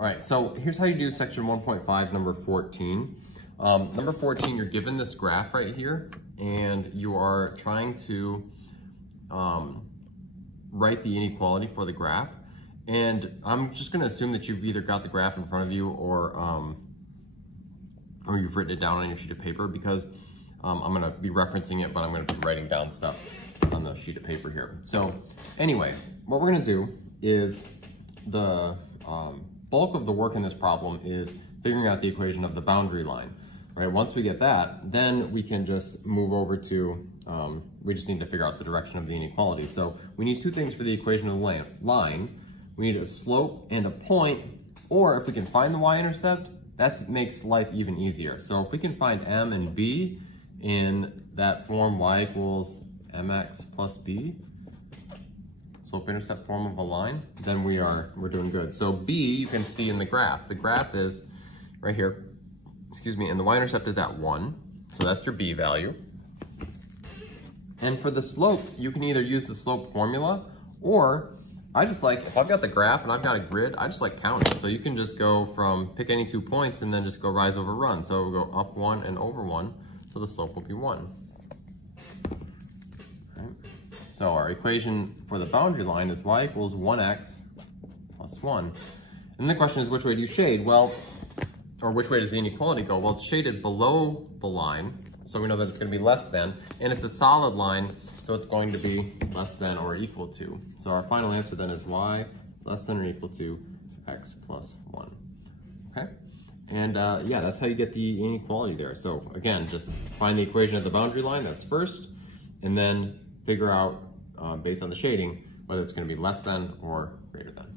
All right, so here's how you do section 1.5, number 14. Number 14, you're given this graph right here, and you are trying to write the inequality for the graph. And I'm just gonna assume that you've either got the graph in front of you or you've written it down on your sheet of paper, because I'm gonna be referencing it, but I'm gonna be writing down stuff on the sheet of paper here. So anyway, what we're gonna do is the bulk of the work in this problem is figuring out the equation of the boundary line, right? Once we get that, then we can just move over to, we just need to figure out the direction of the inequality. So we need two things for the equation of the line. We need a slope and a point, or if we can find the y-intercept, that makes life even easier. So if we can find m and b in that form y equals mx plus b, slope-intercept form of a line, then we're doing good. So b, you can see in the graph. The graph is right here, excuse me, and the y-intercept is at 1, so that's your b value. And for the slope, you can either use the slope formula, or I just like, if I've got the graph and I've got a grid, I just like counting. So you can just go from, pick any 2 points and then just go rise over run. So we'll go up 1 and over 1, so the slope will be 1. Right. So our equation for the boundary line is y equals 1x plus 1. And the question is, which way do you shade? Well, or which way does the inequality go? Well, it's shaded below the line, so we know that it's going to be less than, and it's a solid line, so it's going to be less than or equal to. So our final answer then is y is less than or equal to x plus 1. Okay? And yeah, that's how you get the inequality there. So again, just find the equation of the boundary line, that's first, and then figure out, based on the shading, whether it's going to be less than or greater than.